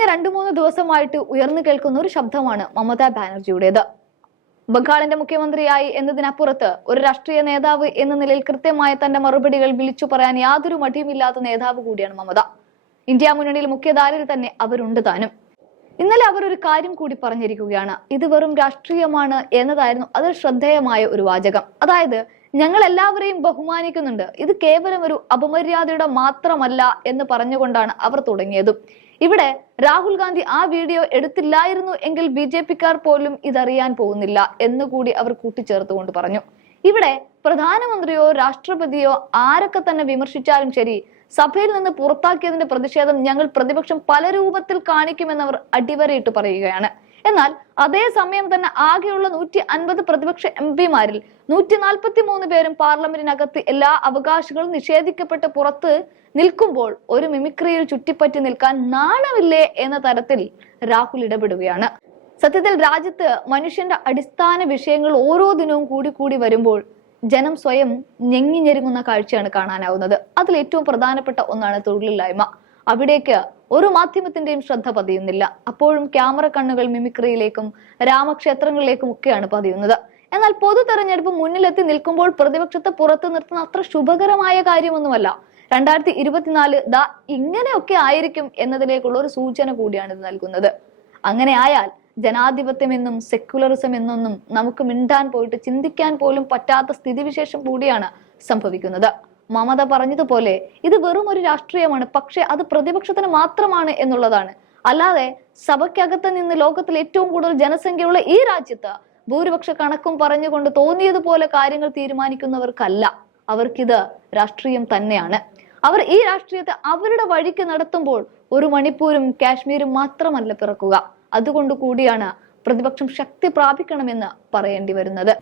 കഴിഞ്ഞ രണ്ടു മൂന്ന് ദിവസമായിട്ട് ഉയർന്നു കേൾക്കുന്ന ഒരു ശബ്ദമാണ് മമതാ ബാനർജിയുടേത്. ബംഗാളിന്റെ മുഖ്യമന്ത്രിയായി എന്നതിനപ്പുറത്ത് ഒരു രാഷ്ട്രീയ നേതാവ് എന്ന നിലയിൽ കൃത്യമായ തന്റെ മറുപടികൾ വിളിച്ചു പറയാൻ യാതൊരു മടിയുമില്ലാത്ത നേതാവ് കൂടിയാണ് മമത. ഇന്ത്യ മുന്നണിയിൽ മുഖ്യധാരയിൽ തന്നെ അവരുണ്ട് താനും. ഇന്നലെ അവർ ഒരു കാര്യം കൂടി പറഞ്ഞിരിക്കുകയാണ്. ഇത് വെറും രാഷ്ട്രീയമാണ് എന്നതായിരുന്നു അത് ശ്രദ്ധേയമായ ഒരു വാചകം. അതായത് ഞങ്ങൾ എല്ലാവരെയും ബഹുമാനിക്കുന്നുണ്ട്. ഇത് കേവലം ഒരു അപമര്യാദയുടെ മാത്രമല്ല എന്ന് പറഞ്ഞുകൊണ്ടാണ് അവർ തുടങ്ങിയതും. ഇവിടെ രാഹുൽ ഗാന്ധി ആ വീഡിയോ എടുത്തില്ലായിരുന്നു എങ്കിൽ ബി ജെ പിക്കാർ പോലും ഇതറിയാൻ പോകുന്നില്ല എന്നുകൂടി അവർ കൂട്ടിച്ചേർത്തുകൊണ്ട് പറഞ്ഞു. ഇവിടെ പ്രധാനമന്ത്രിയോ രാഷ്ട്രപതിയോ ആരൊക്കെ തന്നെ വിമർശിച്ചാലും ശരി സഭയിൽ നിന്ന് പുറത്താക്കിയതിന്റെ പ്രതിഷേധം ഞങ്ങൾ പ്രതിപക്ഷം പല രൂപത്തിൽ കാണിക്കുമെന്നവർ അടിവരയിട്ട് പറയുകയാണ്. എന്നാൽ അതേ സമയം തന്നെ ആകെയുള്ള നൂറ്റി അൻപത് പ്രതിപക്ഷ എം പിമാരിൽ നൂറ്റി നാൽപ്പത്തി മൂന്ന് പേരും പാർലമെന്റിനകത്ത് എല്ലാ അവകാശങ്ങളും നിഷേധിക്കപ്പെട്ട് പുറത്ത് നിൽക്കുമ്പോൾ ഒരു മിമിക്രിയിൽ ചുറ്റിപ്പറ്റി നിൽക്കാൻ നാണമില്ലേ എന്ന തരത്തിൽ രാഹുൽ ഇടപെടുകയാണ്. സത്യത്തിൽ രാജ്യത്ത് മനുഷ്യന്റെ അടിസ്ഥാന വിഷയങ്ങൾ ഓരോ ദിനവും കൂടി കൂടി വരുമ്പോൾ ജനം സ്വയം ഞെങ്ങി ഞെരുങ്ങുന്ന കാഴ്ചയാണ് കാണാനാവുന്നത്. അതിൽ ഏറ്റവും പ്രധാനപ്പെട്ട ഒന്നാണ് തൊഴിലില്ലായ്മ. അവിടേക്ക് ഒരു മാധ്യമത്തിന്റെയും ശ്രദ്ധ പതിയുന്നില്ല. അപ്പോഴും ക്യാമറ കണ്ണുകൾ മിമിക്രിയിലേക്കും രാമക്ഷേത്രങ്ങളിലേക്കും ഒക്കെയാണ് പതിയുന്നത്. എന്നാൽ പൊതു തെരഞ്ഞെടുപ്പ് മുന്നിലെത്തി നിൽക്കുമ്പോൾ പ്രതിപക്ഷത്തെ പുറത്തു നിർത്തുന്ന അത്ര ശുഭകരമായ കാര്യമൊന്നുമല്ല. രണ്ടായിരത്തി ഇരുപത്തിനാല് ദാ ഇങ്ങനെയൊക്കെ ആയിരിക്കും എന്നതിലേക്കുള്ള ഒരു സൂചന കൂടിയാണ് ഇത് നൽകുന്നത്. അങ്ങനെ ആയാൽ ജനാധിപത്യം എന്നും സെക്യുലറിസം എന്നൊന്നും നമുക്ക് മിണ്ടാൻ പോയിട്ട് ചിന്തിക്കാൻ പോലും പറ്റാത്ത സ്ഥിതിവിശേഷം കൂടിയാണ് സംഭവിക്കുന്നത്. മമത പറഞ്ഞതുപോലെ ഇത് വെറും ഒരു രാഷ്ട്രീയമാണ് പക്ഷെ അത് പ്രതിപക്ഷത്തിന് മാത്രമാണ് എന്നുള്ളതാണ്. അല്ലാതെ സഭയ്ക്കകത്ത് നിന്ന് ലോകത്തിൽ ഏറ്റവും കൂടുതൽ ജനസംഖ്യയുള്ള ഈ രാജ്യത്ത് ഭൂരിപക്ഷ കണക്കും പറഞ്ഞുകൊണ്ട് തോന്നിയതുപോലെ കാര്യങ്ങൾ തീരുമാനിക്കുന്നവർക്കല്ല. അവർക്കിത് രാഷ്ട്രീയം തന്നെയാണ്. അവർ ഈ രാഷ്ട്രീയത്തെ അവരുടെ വഴിക്ക് നടത്തുമ്പോൾ ഒരു മണിപ്പൂരും കാശ്മീരും മാത്രമല്ല പിറക്കുക. അതുകൊണ്ട് കൂടിയാണ് പ്രതിപക്ഷം ശക്തി പ്രാപിക്കണമെന്ന് പറയേണ്ടി വരുന്നത്.